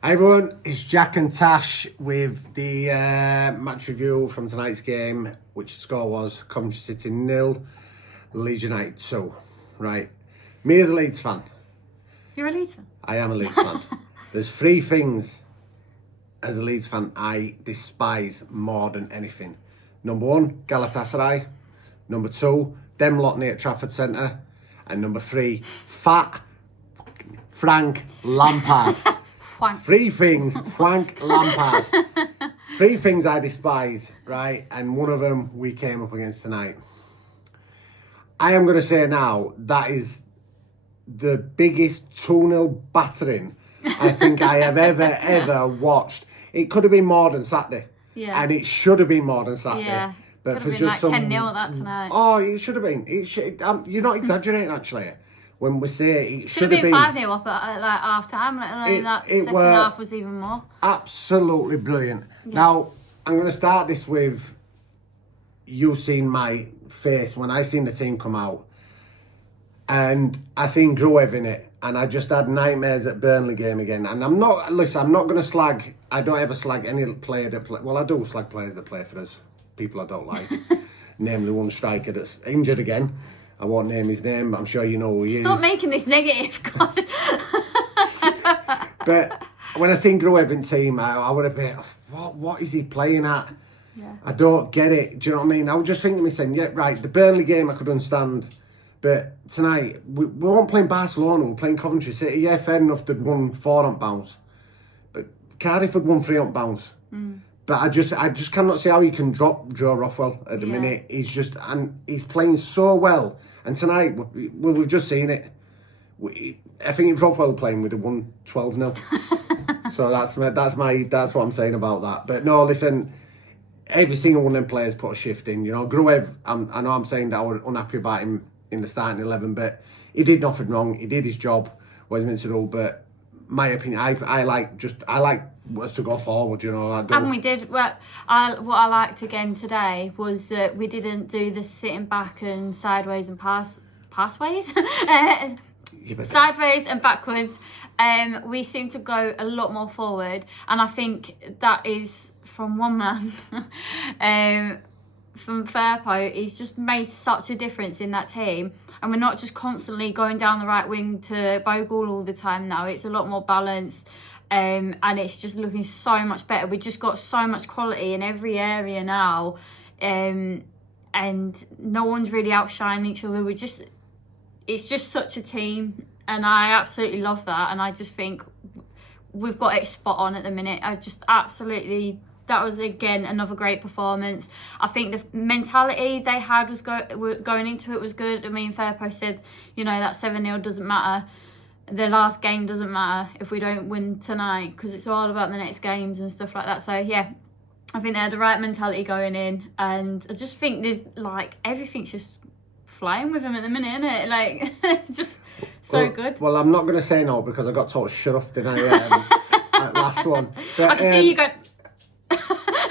Hi everyone, it's Jack and Tash with the match review from tonight's game, which the score was Coventry City 0, Leeds United 2. Right, me as a Leeds fan. You're a Leeds fan? I am a Leeds fan. There's three things as a Leeds fan I despise more than anything. Number one, Galatasaray. Number two, them lot near Trafford Centre. And number three, fat Frank Lampard. Three things, Frank Lampard. Three things I despise, right? And one of them we came up against tonight. I am going to say now, that is the biggest 2-0 battering I think I have ever watched. It could have been more than Saturday. Yeah. And it should have been more than Saturday. Yeah. But could for have been just like 10-0 that tonight. Oh, it should have been. You're not exaggerating, actually. When we say it should have been 5-0 up at like half time, and that second half was even more. Absolutely brilliant. Yeah. Now, I'm going to start this with you seeing my face when I seen the team come out. And I seen Gruev in it, and I just had nightmares at Burnley game again. And I'm not going to slag, I don't ever slag any player that play. Well, I do slag players that play for us, people I don't like. Namely one striker that's injured again. I won't name his name, but I'm sure you know who he is. Stop making this negative, God. But when I seen Gruev in team, I would have been, what is he playing at? Yeah. I don't get it. Do you know what I mean? I was just thinking to myself, yeah, right, the Burnley game I could understand. But tonight, we weren't playing Barcelona, we were playing Coventry City. Yeah, fair enough, they'd won 4 on bounce. But Cardiff had won 3 on bounce. But I just cannot see how he can drop Joe Rothwell at the minute. He's playing so well. And tonight, we've just seen it. I think if Rothwell playing, we'd have won 12-0. So that's what I'm saying about that. But no, listen, every single one of them players put a shift in. You know, Gruev, I know I'm saying that I was unhappy about him in the starting 11, but he did nothing wrong. He did his job, what he's meant to do. But my opinion, I like us to go forward, you know. And we did. Well, what I liked again today was we didn't do the sitting back and sideways and pathways, sideways and backwards. We seem to go a lot more forward, and I think that is from one man. From Firpo, he's just made such a difference in that team, and we're not just constantly going down the right wing to Bogle all the time now. It's a lot more balanced, and it's just looking so much better. We just got so much quality in every area now, and no one's really outshining each other. It's just such a team, and I absolutely love that, and I just think we've got it spot on at the minute. That was, again, another great performance. I think the mentality they had was going into it was good. I mean, Firpo said, you know, that 7-0 doesn't matter. The last game doesn't matter if we don't win tonight, because it's all about the next games and stuff like that. So, yeah, I think they had the right mentality going in. And I just think there's, like, everything's just flying with them at the minute, isn't it? Like, just good. Well, I'm not going to say no, because I got told to shut up, didn't I? That last one. But, I can see you go...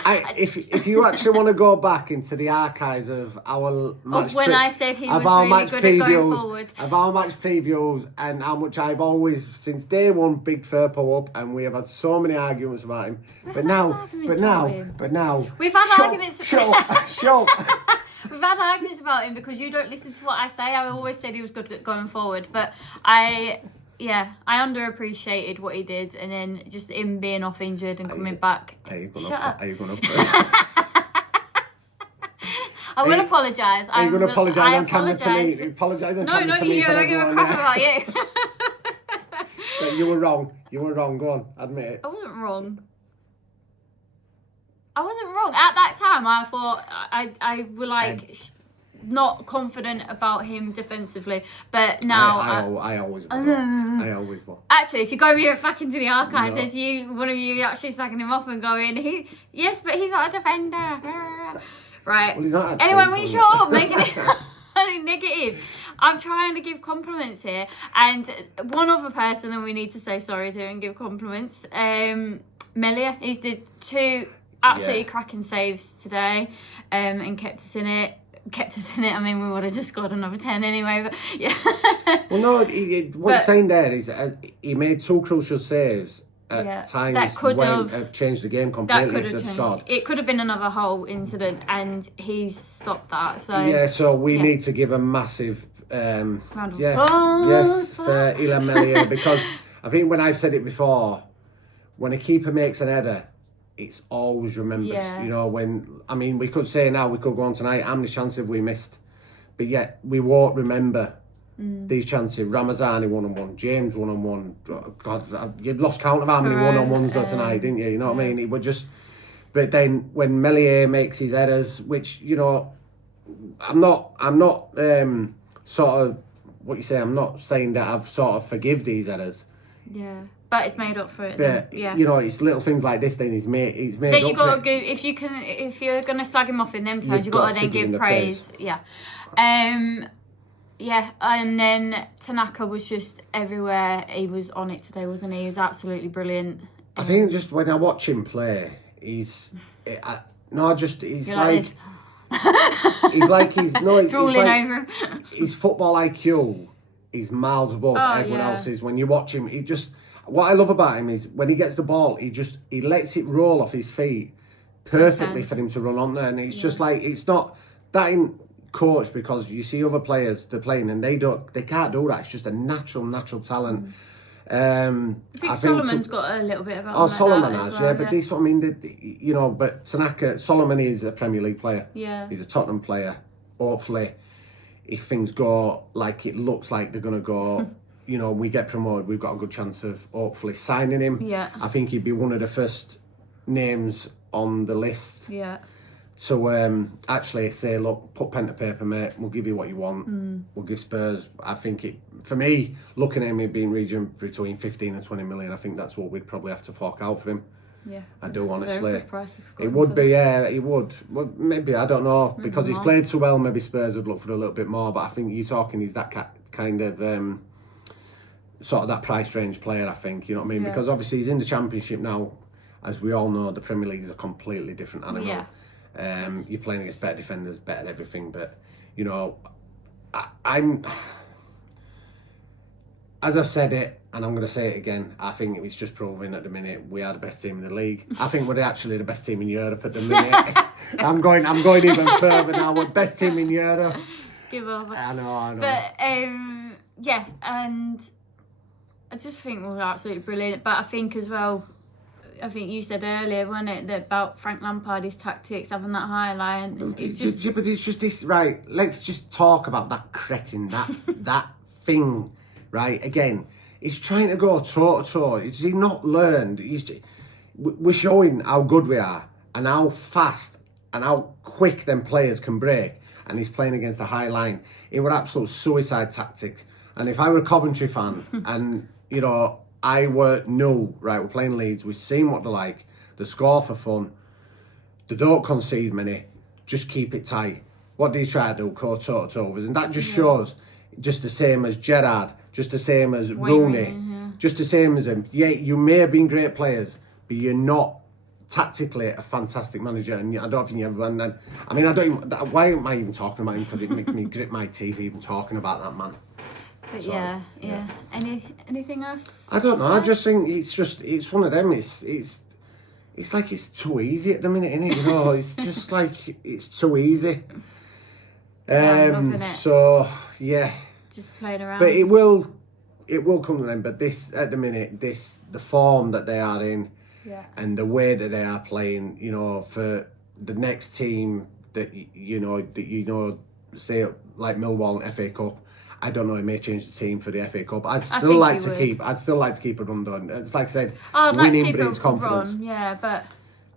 If you actually want to go back into the archives of our match I said he was really good at going forward, of our match previews, and how much I've always, since day one, bigged Firpo up, and we have had so many arguments about him. But now, we've had arguments. Shut up. We've had arguments about him because you don't listen to what I say. I always said he was good at going forward, but I underappreciated what he did, and then just him being off injured and coming back. Are you going to I will apologise. Are you going to apologise on camera to me? Apologise on camera to me. No, not you. I don't give a crap about you. But you were wrong. Go on, admit it. I wasn't wrong. At that time, I thought I was like... not confident about him defensively, but now I always will. Actually, if you go back into the archive, there's one of you actually slagging him off and going, yes, but he's not a defender. Right. Well, he's not. Anyway, we shut up making it negative. I'm trying to give compliments here, and one other person that we need to say sorry to and give compliments, Melia. He did 2 absolutely cracking saves today, and kept us in it. I mean, we would have just scored another 10 anyway, but yeah. Well, no, what he's saying there is he made 2 crucial saves at times that could have changed the game completely. That If could have they'd changed. scored. It could have been another whole incident, and he's stopped that. So yeah, so we need to give a massive round of yes applause for Ilhan Melier, because I think when I've said it before, when a keeper makes an header, it's always remembered. Yeah. You know, we could say now, we could go on tonight, how many chances have we missed? But yet we won't remember these chances. Ramazani 1-on-1, James 1-on-1. Oh, God, you'd lost count of how many 1-on-1s tonight, didn't you? You know what I mean? It would just. But then when Melier makes his errors, which, you know, I'm not sort of what you say. I'm not saying that I've sort of forgive these errors. Yeah, but it's made up for it. But then. you know, it's little things like this. Then he's made that up you got to for go if you're gonna slag him off in them terms, you've got to then give praise. Yeah, yeah, and then Tanaka was just everywhere. He was on it today, wasn't he? He was absolutely brilliant. I think just when I watch him play, he's like he's drooling over. His football IQ is miles above everyone else's. When you watch him, what I love about him is when he gets the ball, he lets it roll off his feet perfectly for him to run on there, and it's just like, it's not that in coach, because you see other players they're playing and they can't do that. It's just a natural talent. I think Solomon's got a little bit about. Oh, Solomon has, well, but this what I mean. You know, but Tanaka, Solomon is a Premier League player. Yeah, he's a Tottenham player. Hopefully, if things go like it looks like they're gonna go, you know, we get promoted, we've got a good chance of hopefully signing him. Yeah, I think he'd be one of the first names on the list. Yeah. So actually say, look, put pen to paper, mate. We'll give you what you want. We'll give Spurs. I think for me, looking at him, it being region between 15 and 20 million, I think that's what we'd probably have to fork out for him. Yeah, I do, honestly. It would be, it would. Well, maybe, I don't know, because he's played so well. Maybe Spurs would look for a little bit more. But I think you're talking, he's that kind of sort of that price range player. I think, you know what I mean? Yeah. Because obviously he's in the Championship now. As we all know, the Premier League is a completely different animal. Yeah. You're playing against better defenders, better everything, but you know, I'm as I've said it, and I'm going to say it again, I think it's just proving at the minute we are the best team in the league. I think we're actually the best team in Europe at the minute. I'm going even further now. We're best team in Europe. Give up. I know. But yeah, and I just think we're absolutely brilliant. But I think as well, I think you said earlier, wasn't it, that about Frank Lampard, his tactics, having that high line. But it's just this, right? Let's just talk about that cretin, that thing, right? Again, he's trying to go toe to toe. Has he not learned? We're showing how good we are and how fast and how quick them players can break. And he's playing against a high line. It were absolute suicide tactics. And if I were a Coventry fan and, you know, we're playing Leeds, we've seen what they're like, they score for fun, they don't concede many, just keep it tight. What do you try to do? Go toe to toe with us, and that just shows, just the same as Gerrard, just the same as Rooney, just the same as him. Yeah, you may have been great players, but you're not tactically a fantastic manager, and I don't think you ever. And I mean, I don't even, why am I even talking about him? Because it makes me grit my teeth even talking about that man. But so, yeah. Anything else? I don't know. I just think it's one of them. It's like it's too easy at the minute, isn't it? You know, it's just like it's too easy. So yeah. Just playing around. But it will come to them. But this at the minute, the form that they are in, and the way that they are playing, you know, for the next team that you know, say like Millwall and FA Cup. I don't know. It may change the team for the FA Cup. I'd still like to keep it undone. It's like I said, winning breeds confidence.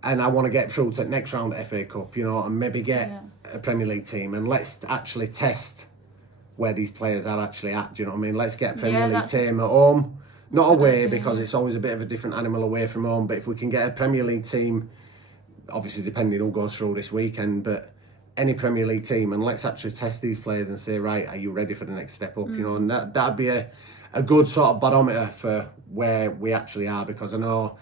And I want to get through to the next round of FA Cup, you know, and maybe get a Premier League team, and let's actually test where these players are actually at. Do you know what I mean? Let's get a Premier League team at home, not away, because it's always a bit of a different animal away from home. But if we can get a Premier League team, obviously depending who goes through this weekend, but any Premier League team, and let's actually test these players and say, right, are you ready for the next step up? You know, and that'd be a good sort of barometer for where we actually are, because I know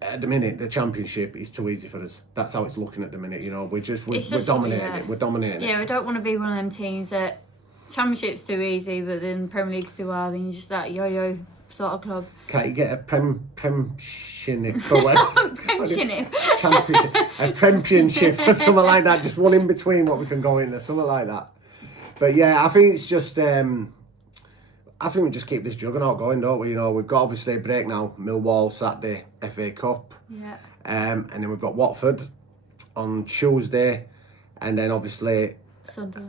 at the minute the Championship is too easy for us. That's how it's looking at the minute. You know, we're dominating it. We're dominating it. Yeah, we don't want to be one of them teams that Championship's too easy, but then Premier League's too hard, and you just that yo-yo sort of club. Can't you get a premiership or whatever? Premiership. A premiership or something like that. Just one in between what we can go in there, something like that. But yeah, I think it's just. I think we just keep this juggernaut going, don't we? You know, we've got obviously a break now. Millwall Saturday, FA Cup. Yeah. And then we've got Watford on Tuesday, and then obviously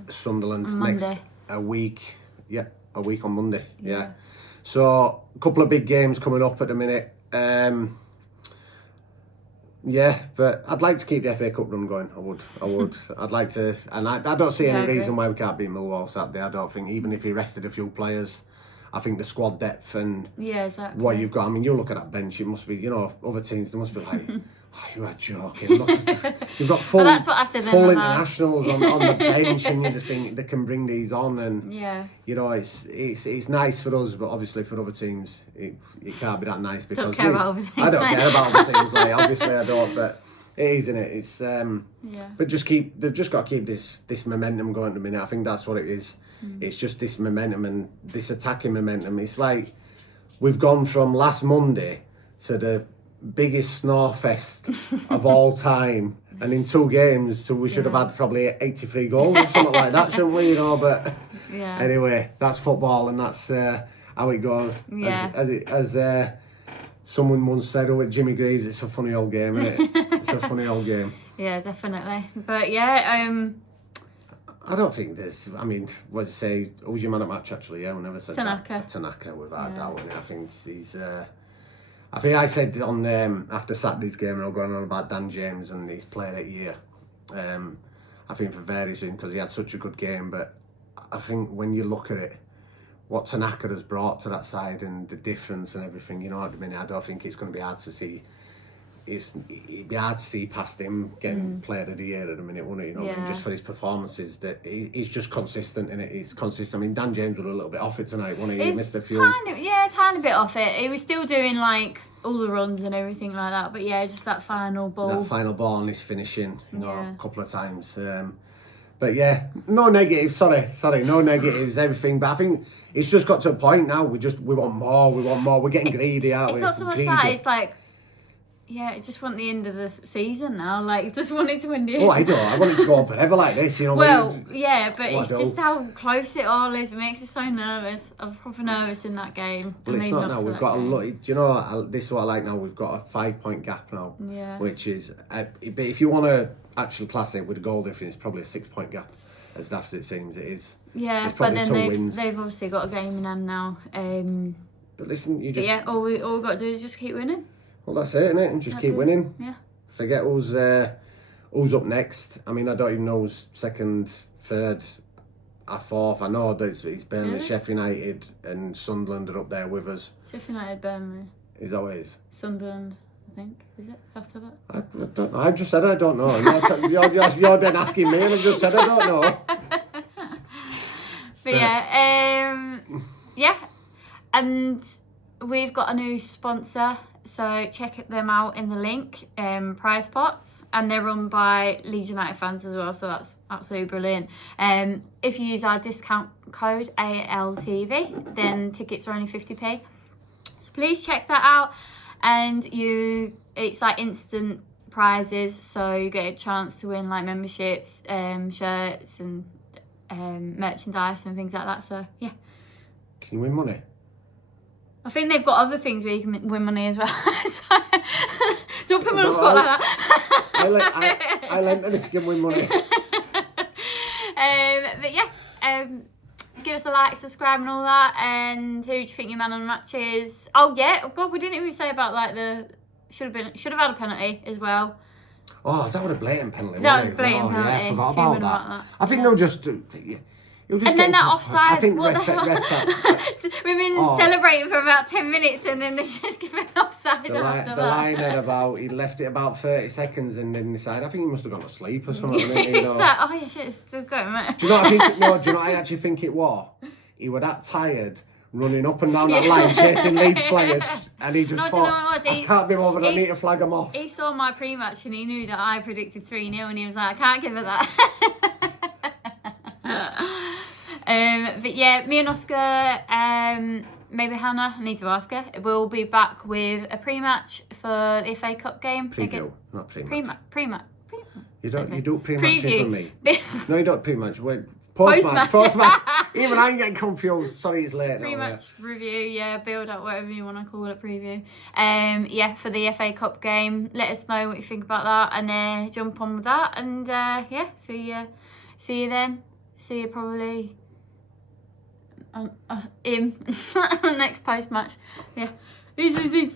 Sunderland Monday. next a week. Yeah, a week on Monday. Yeah. So a couple of big games coming up at the minute. Yeah, but I'd like to keep the FA Cup run going. I would. I'd like to, and I don't see any reason why we can't beat Millwall Saturday. I don't think, even if he rested a few players, I think the squad depth and exactly. what you've got. I mean, you look at that bench. It must be, you know, other teams. They must be like, oh, you are joking. Look, you've got full, that's what I said full internationals on the bench, and you just think they can bring these on. And you know, it's nice for us, but obviously for other teams, it can't be that nice because don't care about other teams. I don't care about other teams. Like obviously I don't, but it is, isn't it? It's But they've just got to keep this momentum going at the minute. I think that's what it is. It's just this momentum and this attacking momentum. It's like we've gone from last Monday to the biggest snore fest of all time, and in 2 games, so we should have had probably 83 goals or something like that, shouldn't we? You know, but anyway, that's football, and that's how it goes. As someone once said, "Oh, with Jimmy Greaves, it's a funny old game, isn't it?" It's a funny old game. Yeah, definitely. But I don't think there's. I mean, what did you say? Who's your man at match? Actually, we never said Tanaka. Tanaka, without doubt. I think he's. I think I said on after Saturday's game, and I'm going on about Dan James, and he's played it here. I think for various reasons, because he had such a good game. But I think when you look at it, what Tanaka has brought to that side and the difference and everything, you know, at the minute, I don't think it's going to be hard to see. It'd be hard to see past him getting player of the year at the minute, wouldn't it? You know, and just for his performances, that he's just consistent in it. He's consistent. I mean, Dan James was a little bit off it tonight, wasn't he? He missed a few. Tiny bit off it. He was still doing like all the runs and everything like that. But yeah, just that final ball. That final ball and his finishing, you know, a couple of times. But yeah, no negatives. Sorry, no negatives. Everything, but I think it's just got to a point now. We want more. We're getting greedy, aren't we? It's not so much that. It's like. Yeah, I just want the end of the season now. Like, just want it to end. Oh, I don't. I want it to go on forever like this, you know. Well, yeah, but it's just how close it all is. It makes me so nervous. I'm proper nervous in that game. Well, it's not now. We've got a lot. Do you know, this is what I like now. We've got a 5-point gap now. Yeah. Which is, but if you want to actually class it with a goal difference, it's probably a 6-point gap. As daft as it seems, it is. Yeah, but then they've obviously got a game in hand now. But listen, you just. Yeah, all we got to do is just keep winning. Well, that's it, innit? And just keep winning. Yeah. Forget who's up next. I mean, I don't even know who's second, third, or fourth. I know that it's Burnley, Sheffield United, and Sunderland are up there with us. Sheffield United, Burnley. Is that what it is? Sunderland, I think. Is it after that? I don't know. I just said I don't know. You're then asking me, and I just said I don't know. But yeah, and we've got a new sponsor. So check them out in the link, Prize Pots, and they're run by Leeds United fans as well, so that's absolutely brilliant. If you use our discount code ALTV, then tickets are only 50p. So please check that out, and it's like instant prizes, so you get a chance to win like memberships, shirts, and merchandise and things like that. So yeah. Can you win money? I think they've got other things where you can win money as well. So, don't put me on the spot like that. I lent them if you can win money. But yeah, give us a like, subscribe and all that. And who do you think your man on the match is? Oh yeah, oh god, we didn't even say about like should have had a penalty as well. Oh, is that what a blatant penalty? That was a blatant penalty. Yeah, I forgot about that. I think they'll just. And then that offside, I think what the hell? We've been celebrating for about 10 minutes and then they just give an offside after that. The line had he left it about 30 seconds and then decided, I think he must have gone to sleep or something. It's like, oh yeah, shit, it's still going, mate. Do you know what I think? No, do you know what I actually think it was? He was that tired, running up and down that line, chasing Leeds players, and he just thought, I can't be bothered, I need to flag him off. He saw my pre-match and he knew that I predicted 3-0 and he was like, I can't give it that. But yeah, me and Oscar maybe Hannah, I need to ask her. We'll be back with a pre-match for the FA Cup game. Preview, not pre-match. Pre-match. You do pre-matches Preview. with me. No, you don't pre-match. Wait, post-match. Post-match. Even I'm getting confused. Sorry, it's late. Pre-match review, yeah, build up, whatever you want to call it, preview. Yeah, for the FA Cup game. Let us know what you think about that, and jump on with that. And yeah, see you then. See you probably in next post-match. Yeah, easy.